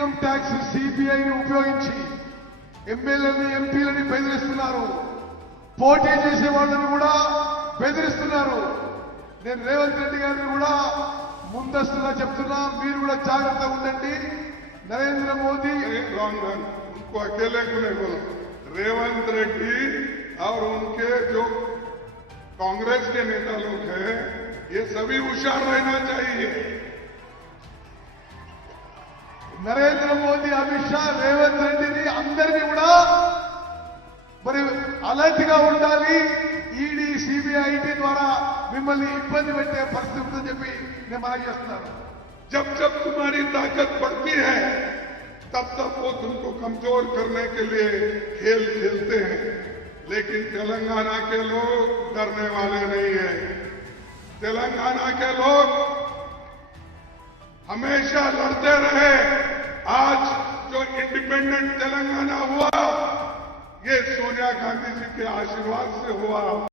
Income tax సిబిఐని ఉపయోగించి ఎమ్మెల్యేలని ఎంపీలని బెదిరిస్తున్నారు. పోటీ చేసే వాళ్ళని కూడా బెదిరిస్తున్నారు. నేను రేవంత్ రెడ్డి గారిని కూడా ముందస్తుగా చెప్తున్నా, మీరు కూడా జాగ్రత్తగా ఉండండి. नरेंद्र मोदी उनको अकेले को नहीं बोला, रेवंत रेड्डी और उनके जो कांग्रेस के नेता लोग हैं, ये सभी होशियार रहना चाहिए. नरेंद्र मोदी, अमित शाह, रेवंत रेड्डी अंदरिनी కూడా మరి అలర్ట్ గా ఉండాలి. ఈడీ సిబిఐ ఐటీ ద్వారా మిమ్మల్ని ఇబ్బంది పెట్టే పరిస్థితి ఉందని చెప్పి నేను మనవి చేస్తున్నాను. जब जब तुम्हारी ताकत बढ़ती है तब तब वो तुमको कमजोर करने के लिए खेल खेलते हैं, लेकिन तेलंगाना के लोग डरने वाले नहीं हैं. तेलंगाना के लोग हमेशा लड़ते रहे. आज जो इंडिपेंडेंट तेलंगाना हुआ, ये सोनिया गांधी जी के आशीर्वाद से हुआ.